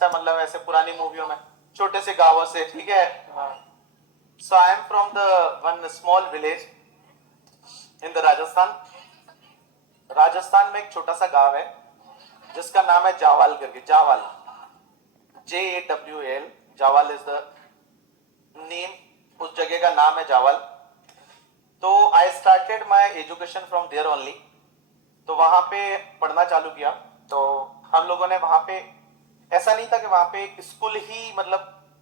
दिखता है, मतलब ऐसे पुरानी मूवियों में छोटे से गांवों से, ठीक है। So I am from the one small village in the Rajasthan. Rajasthan में एक छोटा सा गांव है जिसका नाम है जावाल करके, Jawal, JAWAL, Jawal is the name, उस जगह का नाम है जावाल। तो I started my education from there only. तो वहां पे पढ़ना चालू किया। तो हम लोगों ने वहां पे, ऐसा नहीं था कि वहां पे एक स्कूल ही, मतलब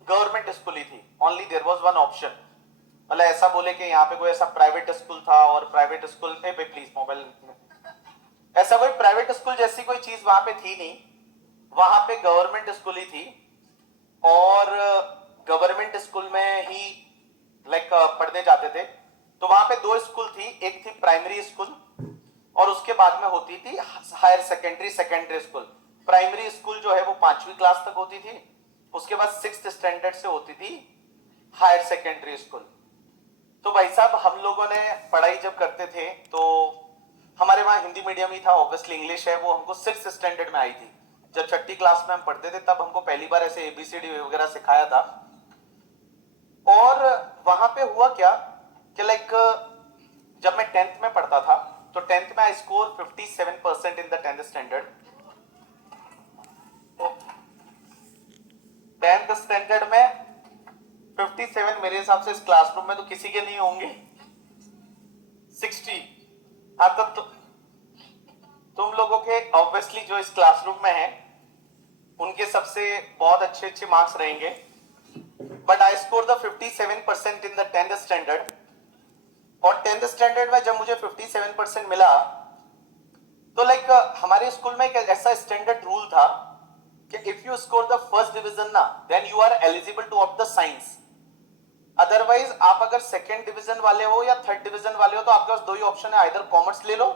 गवर्नमेंट स्कूल ही थी, only there was one option. मतलब ऐसा बोले कि यहाँ पे कोई ऐसा प्राइवेट स्कूल था, और प्राइवेट स्कूल पे प्लीज मोबाइल, ऐसा कोई प्राइवेट स्कूल जैसी कोई चीज वहां पे थी नहीं। वहां पे गवर्नमेंट स्कूल ही थी। और गवर्नमेंट स्कूल में ही लाइक पढ़ने जाते थे। तो वहां पे दो स्कूल थी, एक थी प्राइमरी स्कूल और उसके बाद में होती थी higher secondary, secondary school. Primary school जो है वो 5वीं क्लास तक होती थी, उसके बाद 6th स्टैंडर्ड से होती थी हायर सेकेंडरी स्कूल। तो भाई साहब हम लोगों ने पढ़ाई जब करते थे तो हमारे वहां हिंदी मीडियम ही था, ऑब्वियसली इंग्लिश है, वो हमको 6th स्टैंडर्ड में आई थी। जब 6ठी क्लास में हम पढ़ते थे तब हमको पहली बार ऐसे ABCD वगैरह सिखाया था। और वहां पे हुआ क्या कि लाइक जब मैं 10th में पढ़ता था तो 10th में I score 57% in the 10th standard. 10th standard में 57 मेरे हिसाब से इस क्लासरूम में तो किसी के नहीं होंगे। 60, हाँ तो तुम लोगों के ऑब्वियसली जो इस क्लासरूम में है उनके सबसे बहुत अच्छे अच्छे मार्क्स रहेंगे। But I score the 57% in the 10th standard. और 10th स्टैंडर्ड में जब मुझे 57% मिला तो लाइक हमारे स्कूल में एक ऐसा स्टैंडर्ड रूल था कि if you score the first division ना, then you are eligible to opt the science. Otherwise आप अगर सेकंड डिवीजन वाले हो या थर्ड डिवीजन वाले हो तो आपके पास दो ही ऑप्शन है, आइदर कॉमर्स ले लो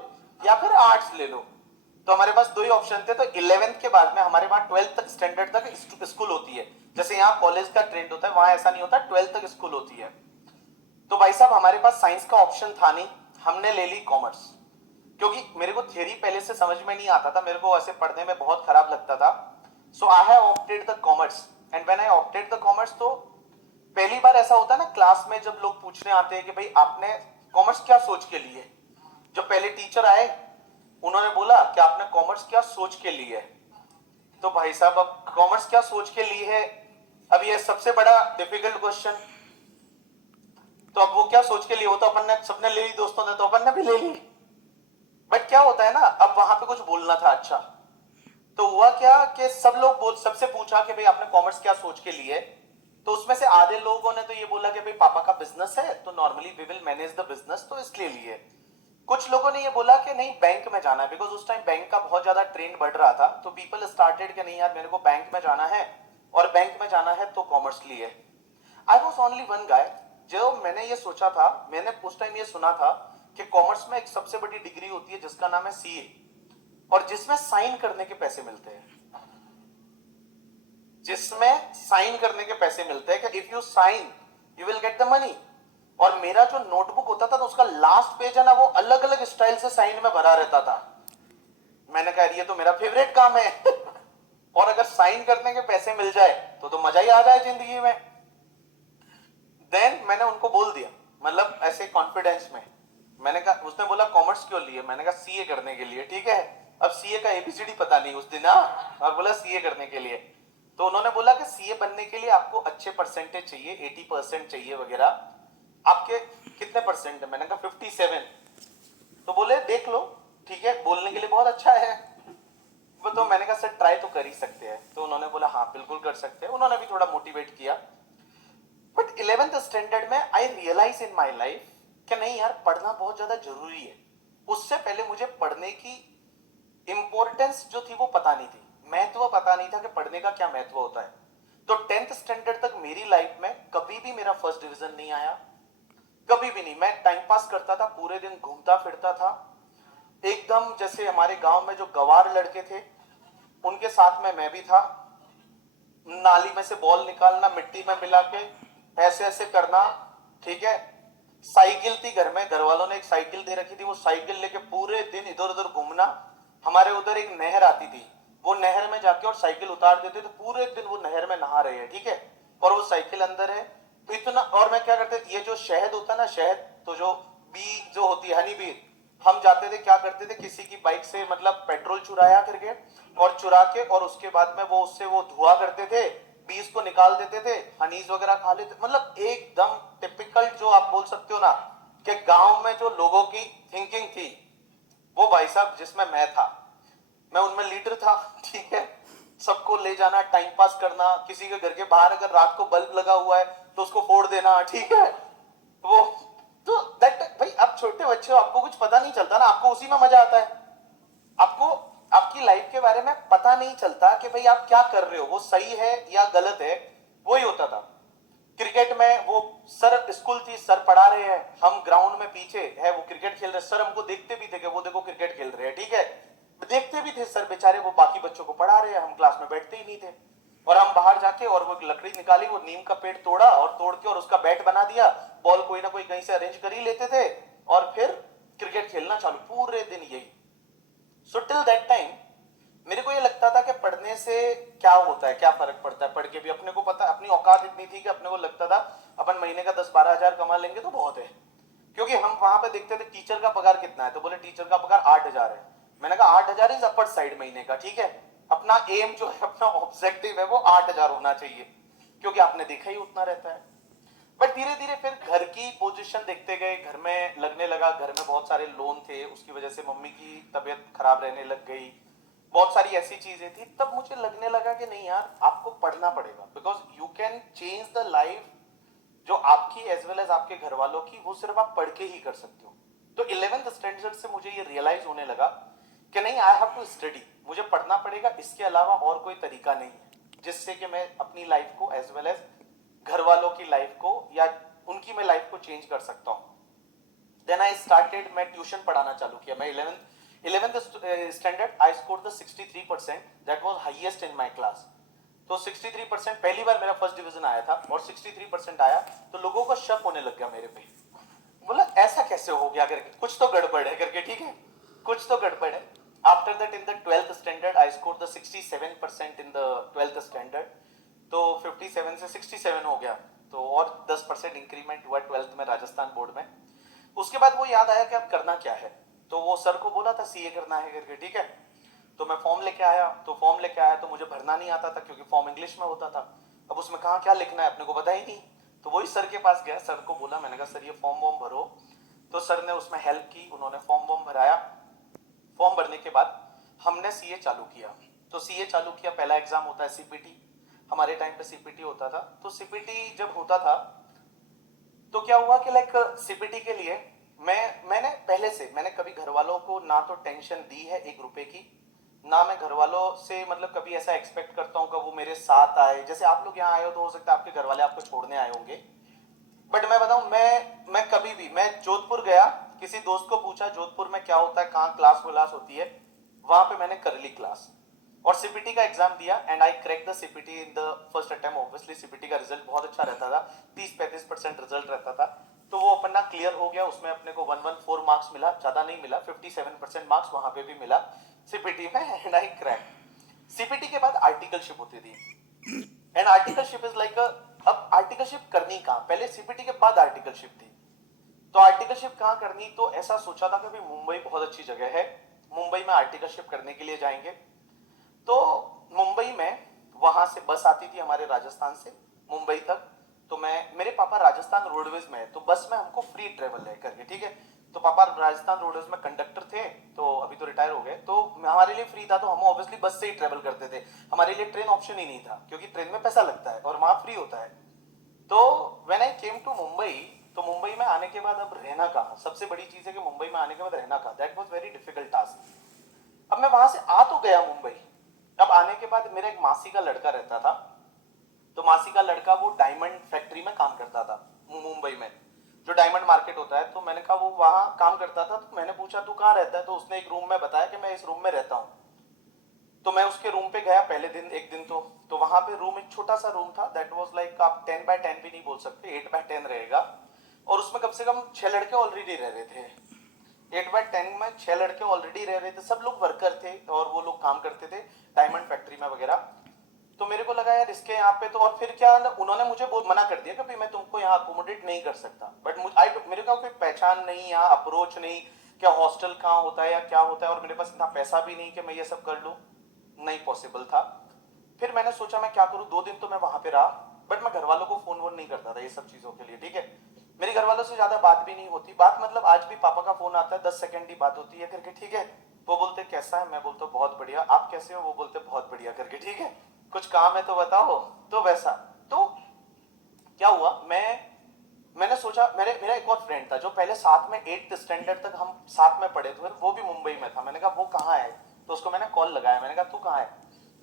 या फिर आर्ट्स ले लो। तो हमारे पास दो ही ऑप्शन थे। तो 11th के बाद में हमारे वहां 12th तक स्टैंडर्ड तक स्कूल होती है। जैसे यहाँ कॉलेज का ट्रेंड होता है, वहां ऐसा नहीं होता, 12th तक स्कूल होती है। तो भाई साहब हमारे पास साइंस का ऑप्शन था नहीं, हमने ले ली कॉमर्स। क्योंकि मेरे को थ्योरी पहले से समझ में नहीं आता था, मेरे को ऐसे पढ़ने में बहुत खराब लगता था। So I have opted the commerce. And when I opted the commerce, तो पहली बार ऐसा होता है ना क्लास में जब लोग पूछने आते हैं कि भाई आपने कॉमर्स क्या सोच के लिए। जो पहले टीचर आए उन्होंने बोला कि आपने कॉमर्स क्या सोच के लिए। तो भाई साहब अब कॉमर्स क्या सोच के लिए है, अब ये सबसे बड़ा डिफिकल्ट क्वेश्चन। तो अब वो क्या सोच के लिए, हो तो अपन ने सबने ले ली, दोस्तों ने तो अपन ने भी ले ली। बट क्या होता है ना, अब वहां पे कुछ बोलना था। अच्छा तो हुआ क्या कि सब लोग सबसे पूछा कि भाई आपने कॉमर्स क्या सोच के लिए। तो उसमें से आधे लोगों ने तो ये बोला कि भाई पापा का बिजनेस है तो normally we will manage the business, तो इसलिए लिए। कुछ लोगों ने ये बोला कि नहीं बैंक में जाना है, बिकॉज उस टाइम बैंक का बहुत ज्यादा ट्रेंड बढ़ रहा था। तो पीपल स्टार्टेड कि नहीं यार मेरे को बैंक में जाना है, और बैंक में जाना है तो कॉमर्स लिए। I was only one guy, जो मैंने ये सोचा था, मैंने उस टाइम ये सुना था कि कॉमर्स में एक सबसे बड़ी डिग्री होती है जिसका नाम है CA, और जिसमें साइन करने के पैसे मिलते हैं, जिसमें साइन करने के पैसे मिलते हैं कि if you sign you will get the money. और मेरा जो नोटबुक होता था तो उसका लास्ट पेज है ना, वो अलग अलग स्टाइल से साइन में भरा रहता था। मैंने कहा ये तो मेरा फेवरेट काम है और अगर साइन करने के पैसे मिल जाए तो मजा ही आ जाए जिंदगी में। देन मैंने उनको बोल दिया, मतलब ऐसे कॉन्फिडेंस में, मैंने कहा, उसने बोला कॉमर्स क्यों लिए, मैंने कहा CA करने के लिए। ठीक है, अब CA का ABCD पता नहीं उस दिन, और बोला CA करने के लिए। तो उन्होंने बोला कि CA बनने के लिए आपको अच्छे परसेंटेज चाहिए, 80% चाहिए वगैरह। आपके कितने परसेंट है, मैंने कहा 57। तो बोले देख लो, ठीक है बोलने के लिए बहुत अच्छा है वो। तो मैंने कहा सर ट्राई तो कर ही सकते हैं। तो उन्होंने बोला हाँ बिल्कुल कर सकते हैं, उन्होंने भी थोड़ा मोटिवेट किया। बट 11th स्टैंडर्ड में आई रियलाइज इन माई लाइफ कि नहीं यार पढ़ना बहुत ज्यादा जरूरी है। उससे पहले मुझे पढ़ने की इंपॉर्टेंस जो थी वो पता नहीं थी, महत्व पता नहीं था कि पढ़ने का क्या महत्व होता है। तो 10th स्टैंडर्ड तक मेरी लाइफ में कभी भी मेरा फर्स्ट डिवीजन नहीं आया, कभी भी नहीं। मैं टाइम पास करता था, पूरे दिन घूमता फिरता था एकदम, जैसे हमारे गांव में जो गवार लड़के थे उनके साथ में मैं भी था। नाली में से बॉल निकालना, मिट्टी में मिला के ऐसे ऐसे करना, ठीक है। साइकिल थी घर में, घर वालों ने एक साइकिल दे रखी थी, वो साइकिल लेके पूरे दिन इधर उधर घूमना। हमारे उधर एक नहर आती थी, वो नहर में जाके और साइकिल उतार देते तो पूरे दिन वो नहर में नहा रहे हैं, ठीक है, और वो साइकिल अंदर है। तो इतना, और मैं क्या करते, ये जो शहद होता है ना, शहद, तो जो बी जो होती है हनी बी, हम जाते थे, क्या करते थे, किसी की बाइक से मतलब पेट्रोल चुराया करके, और चुरा के और उसके बाद में वो उससे वो धुआ करते थे, बीज को निकाल देते थे, हनीज वगैरह खा लेते, मतलब एकदम टिपिकल जो आप बोल सकते हो ना कि गांव में जो लोगों की थिंकिंग थी, वो भाई साहब जिसमें मैं था, मैं उनमें लीडर था, ठीक है। सबको ले जाना, टाइम पास करना, किसी के घर के बाहर अगर रात को बल्ब लगा हुआ है तो उसको फोड़ देना, ठीक है। वो तो दैट भाई, आप छोटे बच्चे हो, आपको कुछ पता नहीं चलता ना, आपको उसी में मजा आता है। आपको आपकी लाइफ के बारे में पता नहीं चलता कि भाई आप क्या कर रहे हो, वो सही है या गलत है, वही होता था। क्रिकेट में वो सर, स्कूल थी, सर पढ़ा रहे हैं, हम ग्राउंड में पीछे है, वो क्रिकेट खेल रहे, सर हमको देखते भी थे कि वो देखो क्रिकेट खेल रहे हैं, ठीक है, देखते भी थे सर बेचारे, वो बाकी बच्चों को पढ़ा रहे हैं, हम क्लास में बैठते ही नहीं थे। और हम बाहर जाके और वो लकड़ी निकाली, वो नीम का पेड़ तोड़ा और तोड़ के और उसका बैट बना दिया, बॉल कोई ना कोई कहीं से अरेंज कर ही लेते थे, और फिर क्रिकेट खेलना चालू, पूरे दिन यही। सो टिल दैट टाइम मेरे को ये लगता था कि पढ़ने से क्या होता है, क्या फर्क पड़ता है, पढ़ के भी अपने को पता, अपनी औकात इतनी थी कि अपने को लगता था अपन महीने का 10-12 हजार कमा लेंगे तो बहुत है। क्योंकि हम वहां पे देखते थे टीचर का पगार कितना है, तो बोले टीचर का पगार 8 हजार है। मैंने कहा 8 हजार इज अपर साइड महीने का, ठीक है, अपना एम जो है, अपना ऑब्जेक्टिव है वो 8 हजार होना चाहिए, क्योंकि आपने देखा ही उतना रहता है। बट धीरे धीरे फिर घर की पोजीशन देखते गए, घर में लगने लगा, घर में बहुत सारे लोन थे, उसकी वजह से मम्मी की तबीयत खराब रहने लग गई, बहुत सारी ऐसी चीजें थी, तब मुझे लगने लगा कि नहीं यार, आपको पढ़ना पड़ेगा, because you can change the life जो आपकी एज वेल एज आपके घर वालों की, वो सिर्फ आप पढ़ के ही कर सकते हो। तो 11th स्टैंडर्ड से मुझे ये रियलाइज होने लगा कि नहीं, आई हैव टू स्टडी, मुझे पढ़ना पड़ेगा, इसके अलावा और कोई तरीका नहीं है जिससे कि मैं अपनी लाइफ को एज वेल एज घर वालों की लाइफ को या उनकी मैं लाइफ को चेंज कर सकता हूं। देन आई स्टार्टेड, मैं ट्यूशन पढ़ाना चालू किया। मैं 11th standard I score the 63%, that was highest in my class. तो 63% पहली बार मेरा फर्स्ट डिवीजन आया था, और 63% आया, तो लोगों को शक होने लग गया मेरे पे, बोला ऐसा कैसे हो गया करके, कुछ तो गड़बड़ है करके, ठीक है, कुछ तो गड़बड़ है। After that in the 12th standard I score the 67% in the 12th standard, तो 57 से 67 हो गया, तो और 10% इंक्रीमेंट हुआ 12th में राजस्थान बोर्ड में। उसके बाद वो याद आया कि अब करना क्या है, तो वो सर को बोला था सीए करना है करके, ठीक है। तो मैं फॉर्म लेके आया, तो मुझे भरना नहीं आता था क्योंकि फॉर्म इंग्लिश में होता था। अब उसमें कहाँ क्या लिखना है अपने को पता ही नहीं। तो वही सर के पास गया, सर को बोला, मैंने कहा सर ये फॉर्म वॉर्म भरो। तो सर ने उसमें हेल्प की, उन्होंने फॉर्म वॉर्म भराया। फॉर्म भरने के बाद हमने सीए चालू किया। तो सीए चालू किया, पहला एग्जाम होता है सीपीटी, हमारे टाइम पे सीपीटी होता था। तो सीपीटी जब होता था तो क्या हुआ कि लाइक सीपीटी के लिए मैंने पहले से, मैंने कभी घर वालों को ना तो टेंशन दी है 1 रुपए की, ना मैं घर वालों से मतलब कभी ऐसा एक्सपेक्ट करता हूँ कि वो मेरे साथ आए। जैसे आप लोग यहाँ आए हो तो हो सकता है आपके घर वाले आपको छोड़ने आए होंगे, बट मैं बताऊं, मैं कभी भी, मैं जोधपुर गया, किसी दोस्त को पूछा जोधपुर में क्या होता है, कहाँ क्लास व्लास होती है, वहां पे मैंने कर ली क्लास और सीपीटी का एग्जाम दिया, and I crack the CPT in the first attempt. Obviously CPT का रिजल्ट बहुत अच्छा रहता था, 30-35% रिजल्ट रहता था, तो वो अपना क्लियर हो गया। उसमें अपने को 114 मार्क्स मिला, ज्यादा नहीं मिला, 57% मार्क्स वहां पे भी मिला सीपीटी में, एंड आई क्रैक। सीपीटी के बाद आर्टिकलशिप होती थी, एंड आर्टिकलशिप इज लाइक, अब आर्टिकलशिप करनी कहाँ, पहले सीपीटी के बाद आर्टिकलशिप थी, तो आर्टिकलशिप कहाँ करनी, तो ऐसा सोचा था कि भाई मुंबई बहुत अच्छी जगह है, मुंबई में आर्टिकलशिप करने के लिए जाएंगे। तो मुंबई में वहां से बस आती थी हमारे राजस्थान से मुंबई तक, तो मेरे पापा राजस्थान रोडवेज में है, तो बस में हमको फ्री ट्रेवल है करके, ठीक है। तो पापा राजस्थान रोडवेज में कंडक्टर थे, तो अभी तो रिटायर हो गए, तो हमारे लिए फ्री था, तो हम ऑब्वियसली बस से ही ट्रेवल करते थे, हमारे लिए ट्रेन ऑप्शन ही नहीं था, क्योंकि ट्रेन में पैसा लगता है और वहां फ्री होता है। तो when I came to Mumbai, तो मुंबई में आने के बाद अब रहना कहाँ, सबसे बड़ी चीज है कि मुंबई में आने के बाद रहना कहाँ, that was very difficult task. अब मैं वहां से आ तो गया मुंबई, अब आने के बाद मेरा एक मासी का लड़का रहता था, तो मासी का लड़का वो डायमंड फैक्ट्री में काम करता था मुंबई में, जो डायमंड मार्केट होता है। तो मैंने कहा वो वहां काम करता था, तो मैंने पूछा तू कहाँ रहता है, तो उसने एक रूम में बताया कि मैं इस रूम में रहता हूँ। तो मैं उसके रूम पे गया पहले दिन, एक दिन तो वहां पे रूम, एक छोटा सा रूम था, दैट वाज लाइक, आप 10x10 भी नहीं बोल सकते, 8x10 रहेगा, और उसमें कम से कम 6 लड़के ऑलरेडी रह रहे थे। 8/10 में 6 लड़के ऑलरेडी रह रहे थे, सब लोग वर्कर थे और वो लोग काम करते थे डायमंड फैक्ट्री में वगैरह। तो मेरे को लगा यार इसके यहाँ पे तो, और फिर क्या उन्होंने मुझे बहुत मना कर दिया कि भाई मैं तुमको यहाँ अकोमोडेट नहीं कर सकता। बट मेरे को कोई पहचान नहीं, यहाँ अप्रोच नहीं, क्या हॉस्टल कहाँ होता है या क्या होता है, और मेरे पास इतना पैसा भी नहीं कि मैं ये सब कर लूँ, नहीं पॉसिबल था। फिर मैंने सोचा मैं क्या करूँ, 2 दिन तो मैं वहां पे रहा, बट मैं घर वालों को फोन वोन नहीं करता था ये सब चीजों के लिए, ठीक है। मेरी घर वालों से ज्यादा बात भी नहीं होती, बात मतलब आज भी पापा का फोन आता है 10 सेकंड की बात होती है करके, ठीक है। वो बोलते कैसा है, मैं बोलता बहुत बढ़िया, आप कैसे हो, वो बोलते बहुत बढ़िया करके, ठीक है। कुछ काम है तो बताओ, तो वैसा। तो क्या हुआ, मैंने सोचा, मेरा एक और फ्रेंड था जो पहले साथ में 8th स्टैंडर्ड तक हम साथ में पढ़े थे, वो भी मुंबई में था। मैंने कहा वो कहाँ है, तो उसको मैंने कॉल लगाया, मैंने कहा तू कहाँ है,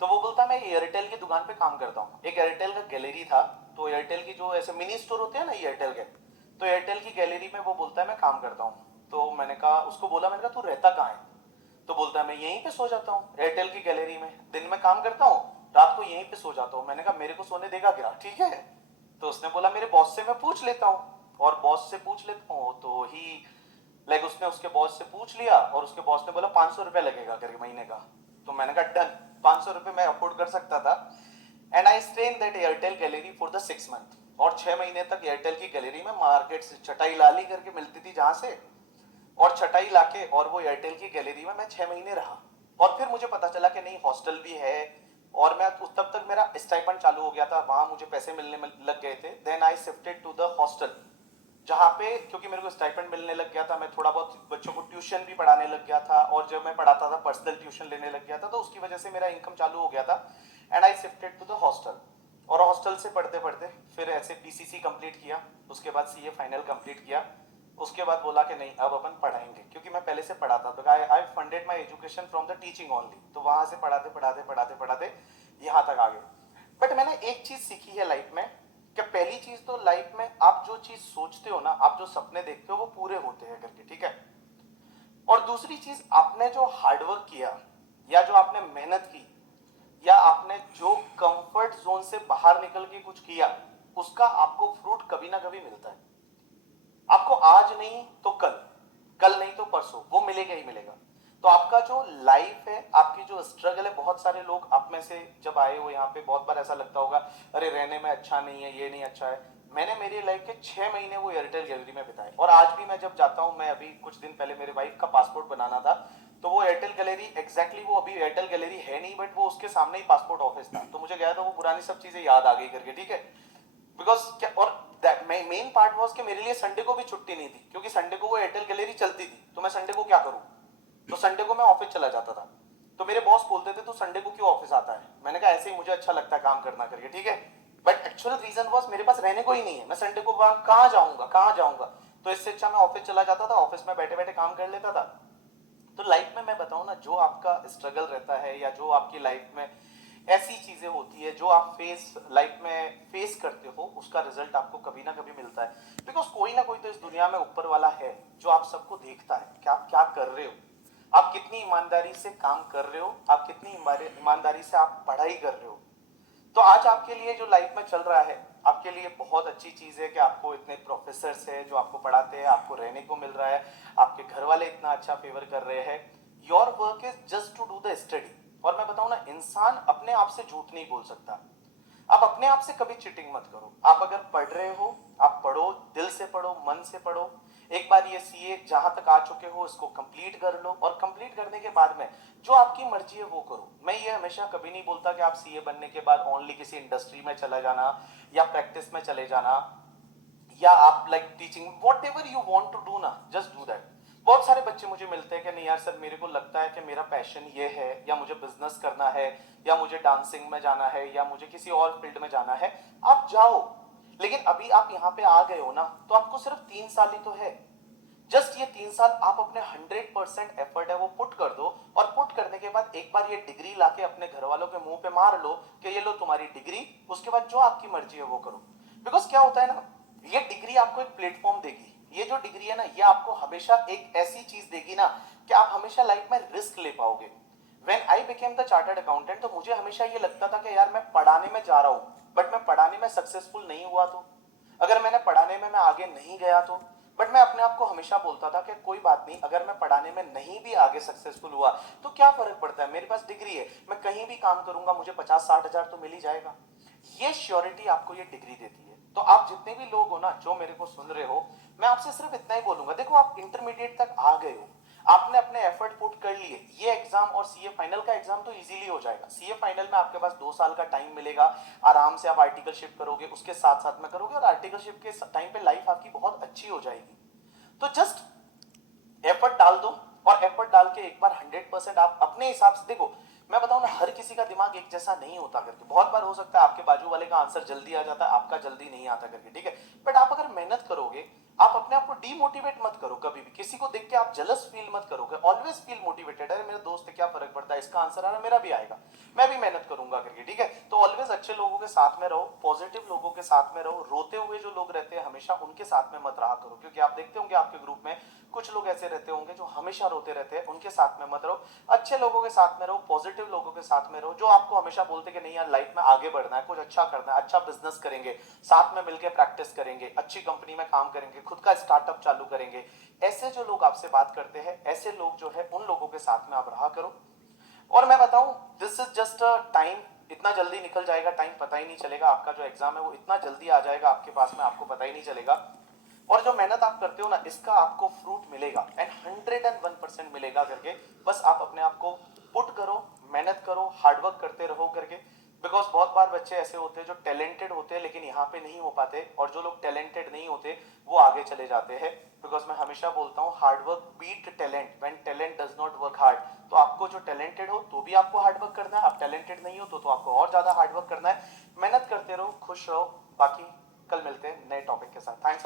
तो वो बोलता मैं एयरटेल की दुकान पे काम करता हूँ। एक एयरटेल का गैलरी था, तो एयरटेल की जो ऐसे मिनी स्टोर होते हैं ना एयरटेल के, तो एयरटेल की गैलरी में वो बोलता है मैं काम करता हूँ। तो मैंने कहा, उसको बोला, मैंने कहा तू रहता कहाँ है, तो बोलता है मैं यहीं पे सो जाता हूँ एयरटेल की गैलरी में, दिन में काम करता हूँ, रात को यहीं पे सो जाता हूँ। मैंने कहा मेरे को सोने देगा क्या, ठीक है। तो उसने बोला मेरे बॉस से मैं पूछ लेता हूँ, और बॉस से पूछ लेता हूँ, तो ही लाइक उसने उसके बॉस से पूछ लिया, और उसके बॉस ने बोला 500 रुपया लगेगा करके महीने का। तो मैंने कहा डन, 500 रुपये मैं अफोर्ड कर सकता था। And I stay in that Airtel gallery for the 6 month, और 6 महीने तक एयरटेल की गैलरी में मार्केट से चटाई लाली करके मिलती थी जहां से, और चटाई लाके, और वो एयरटेल की गैलरी में मैं 6 महीने रहा। और फिर मुझे पता चला कि नहीं हॉस्टल भी है, और मैं तब तक मेरा स्टाइपेंड चालू हो गया था, वहां मुझे पैसे मिलने लग गए थे। Then I shifted to the hostel, जहाँ पे क्योंकि मेरे को स्टाइपेंड मिलने लग गया था, मैं थोड़ा बहुत बच्चों को ट्यूशन भी पढ़ाने लग गया था, और जब मैं पढ़ाता था पर्सनल ट्यूशन लेने लग गया था, तो उसकी वजह से मेरा इनकम चालू हो गया था। And I shifted to the hostel, और हॉस्टल से पढ़ते पढ़ते फिर ऐसे पीसीसी कंप्लीट किया, उसके बाद सीए फाइनल कंप्लीट किया। उसके बाद बोला कि नहीं अब अपन पढ़ाएंगे, क्योंकि मैं पहले से पढ़ाता था, I funded my education from the teaching only, तो वहां से पढ़ाते पढ़ाते पढ़ाते पढ़ाते यहाँ तक आ गए। बट मैंने एक चीज सीखी है लाइफ में, कि पहली चीज तो लाइफ में आप जो चीज सोचते हो ना, आप जो सपने देखते हो वो पूरे होते हैं करके, ठीक है। और दूसरी चीज, आपने जो हार्डवर्क किया, या जो आपने मेहनत की, या आपने जो कंफर्ट जोन से बाहर निकल के कुछ किया, उसका आपको फ्रूट कभी ना कभी मिलता है। आपको आज नहीं तो कल, कल नहीं तो परसों, वो मिलेगा ही मिलेगा। तो आपका जो लाइफ है, आपकी जो स्ट्रगल है, बहुत सारे लोग आप में से जब आए हो यहाँ पे, बहुत बार ऐसा लगता होगा अरे रहने में अच्छा नहीं है, ये नहीं अच्छा है। मैंने मेरी लाइफ के 6 महीने वो एयरटेल गैलरी में बिताए, और आज भी मैं जब जाता हूँ, मैं अभी कुछ दिन पहले मेरे वाइफ का पासपोर्ट बनाना था, तो वो एयरटेल गैलरी एग्जैक्टली वो अभी एयरटेल गैलरी है नहीं, बट वो उसके सामने ही पासपोर्ट ऑफिस था, तो मुझे गया था वो पुरानी सब चीजें याद आ गई करके, ठीक है। बिकॉज क्या, और मेन पार्ट वॉज कि मेरे लिए संडे को भी छुट्टी नहीं थी, क्योंकि संडे को वो एयरटेल गैलरी चलती थी, तो मैं संडे को क्या करूं, तो संडे को मैं ऑफिस चला जाता था। तो मेरे बॉस बोलते थे तू संडे को क्यों ऑफिस आता है, मैंने कहा ऐसे ही मुझे अच्छा लगता है काम करना करके, ठीक है। बट एक्चुअल रीजन वॉज मेरे पास रहने को ही नहीं है, मैं संडे को कहाँ जाऊंगा कहाँ जाऊंगा, तो इससे अच्छा मैं ऑफिस चला जाता था, ऑफिस में बैठे बैठे काम कर लेता था। तो लाइफ में मैं बताऊं ना, जो आपका स्ट्रगल रहता है, या जो आपकी लाइफ में ऐसी चीजें होती है जो आप लाइफ में फेस करते हो, उसका रिजल्ट आपको कभी ना कभी मिलता है। बिकॉज कोई ना कोई तो इस दुनिया में ऊपर वाला है जो आप सबको देखता है कि आप क्या कर रहे हो, आप कितनी ईमानदारी से काम कर रहे हो, आप कितनी ईमानदारी से आप पढ़ाई कर रहे हो। तो आज आपके लिए जो लाइफ में चल रहा है, आपके लिए बहुत अच्छी चीज है कि आपको इतने प्रोफेसर है जो आपको पढ़ाते हैं, आपको रहने को मिल रहा है, आपके घर वाले इतना अच्छा फेवर कर रहे हैं। Your work is just to do the study. और मैं बताऊं ना, इंसान अपने आप से झूठ नहीं बोल सकता। आप अपने आप से कभी चीटिंग मत करो। आप अगर पढ़ रहे हो, आप पढ़ो, दिल से पढ़ो, मन से पढ़ो। एक बार ये सीए जहां तक आ चुके हो इसको कंप्लीट कर लो, और कंप्लीट करने के बाद में जो आपकी मर्जी है वो करो। मैं ये हमेशा कभी नहीं बोलता कि आप सीए बनने के बाद ओनली किसी इंडस्ट्री में चला जाना, या प्रैक्टिस में चले जाना, या आप like teaching, whatever you want to do ना, जस्ट डू दैट। बहुत सारे बच्चे मुझे मिलते हैं कि नहीं यार सर, मेरे को लगता है कि मेरा पैशन ये है, या मुझे बिजनेस करना है, या मुझे डांसिंग में जाना है, या मुझे किसी और फील्ड में जाना है। आप जाओ, लेकिन अभी आप यहाँ पे आ गए हो ना, तो आपको सिर्फ 3 साल ही तो है। जस्ट ये 3 साल आप अपने 100% एफर्ट है वो पुट कर दो, और पुट करने के बाद एक बार ये डिग्री लाके अपने घर वालों के मुंह पे मार लो कि ये लो तुम्हारी डिग्री, उसके बाद जो आपकी मर्जी है वो करो। बिकॉज क्या होता है ना, ये डिग्री आपको एक प्लेटफॉर्म देगी। ये जो डिग्री है ना, ये आपको हमेशा एक ऐसी चीज देगी ना कि आप हमेशा लाइफ में रिस्क ले पाओगे। When I became the chartered accountant, तो मुझे हमेशा ये लगता था कि यार मैं पढ़ाने में जा रहा हूं, बट मैं पढ़ाने में सक्सेसफुल नहीं हुआ तो, अगर मैंने पढ़ाने में मैं आगे नहीं गया तो, बट मैं अपने आप को हमेशा बोलता था कि कोई बात नहीं, अगर मैं पढ़ाने में नहीं भी आगे सक्सेसफुल हुआ तो क्या फर्क पड़ता है, मेरे पास डिग्री है, मैं कहीं भी काम करूंगा मुझे 50-60 हजार तो मिल ही जाएगा। ये श्योरिटी आपको ये डिग्री देती है। तो आप जितने भी लोग हो ना जो मेरे को सुन रहे हो, मैं आपसे सिर्फ इतना ही बोलूंगा, देखो आप इंटरमीडिएट तक आ गए हो, आपने अपने एफर्ट पुट कर लिए, ये एग्जाम और सीए फाइनल का एग्जाम तो इजीली हो जाएगा। सीए फाइनल में आपके पास 2 साल का टाइम मिलेगा, आराम से आप आर्टिकलशिप करोगे, उसके साथ साथ में करोगे, और आर्टिकलशिप के टाइम पे लाइफ आपकी बहुत अच्छी हो जाएगी। तो जस्ट एफर्ट डाल दो, और एफर्ट डाल के एक बार 100% आप अपने हिसाब से देखो। मैं बताऊं ना, हर किसी का दिमाग एक जैसा नहीं होता करके, बहुत बार हो सकता है आपके बाजू वाले का आंसर जल्दी आ जाता है, आपका जल्दी नहीं आता करके, ठीक है। बट आप अगर मेहनत करोगे, आप अपने आप को डीमोटिवेट मत करो कभी भी, किसी को देख के आप जलस फील मत करोगे, ऑलवेज फील मोटिवेटेड। अरे मेरे दोस्त है, क्या फर्क पड़ता है, इसका आंसर आ रहा, मेरा भी आएगा, मैं भी मेहनत करूंगा करके, ठीक है। तो ऑलवेज अच्छे लोगों के साथ में रहो, पॉजिटिव लोगों के साथ में रहो, रोते हुए जो लोग रहते हैं हमेशा उनके साथ में मत रहा करो, क्योंकि आप देखते होंगे आपके ग्रुप में कुछ लोग ऐसे रहते होंगे जो हमेशा रोते रहते हैं, उनके साथ में मत रहो। अच्छे लोगों के साथ में रहो, पॉजिटिव लोगों के साथ में रहो, जो आपको हमेशा बोलते कि नहीं यार लाइफ में आगे बढ़ना है, कुछ अच्छा करना है, अच्छा बिजनेस करेंगे, साथ में मिलकर प्रैक्टिस करेंगे, अच्छी कंपनी में काम करेंगे, खुद का स्टार्टअप चालू करेंगे। ऐसे जो लोग आपसे बात करते हैं, ऐसे लोग जो है उन लोगों के साथ में आप रहा करो। और मैं बताऊं, this is just a time, इतना जल्दी निकल जाएगा टाइम, पता ही नहीं चलेगा। आपका जो एग्जाम है वो इतना जल्दी आ जाएगा आपके पास में, आपको पता ही नहीं चलेगा। और जो मेहनत आप करते हो ना, इसका आपको फ्रूट मिलेगा, एंड 101% मिलेगा करके। बस आप अपने आप को पुट करो, मेहनत करो, हार्डवर्क करते रहो करके। बिकॉज बहुत बार बच्चे ऐसे होते हैं जो टैलेंटेड होते हैं लेकिन यहाँ पे नहीं हो पाते, और जो लोग टैलेंटेड नहीं होते वो आगे चले जाते हैं। बिकॉज मैं हमेशा बोलता हूँ, hard work beat talent when talent does not work hard. तो आपको जो टैलेंटेड हो तो भी आपको हार्डवर्क करना है, आप टैलेंटेड नहीं हो तो आपको और ज्यादा हार्डवर्क करना है। मेहनत करते रहो, खुश रहो। बाकी कल मिलते हैं नए टॉपिक के साथ। थैंक्स।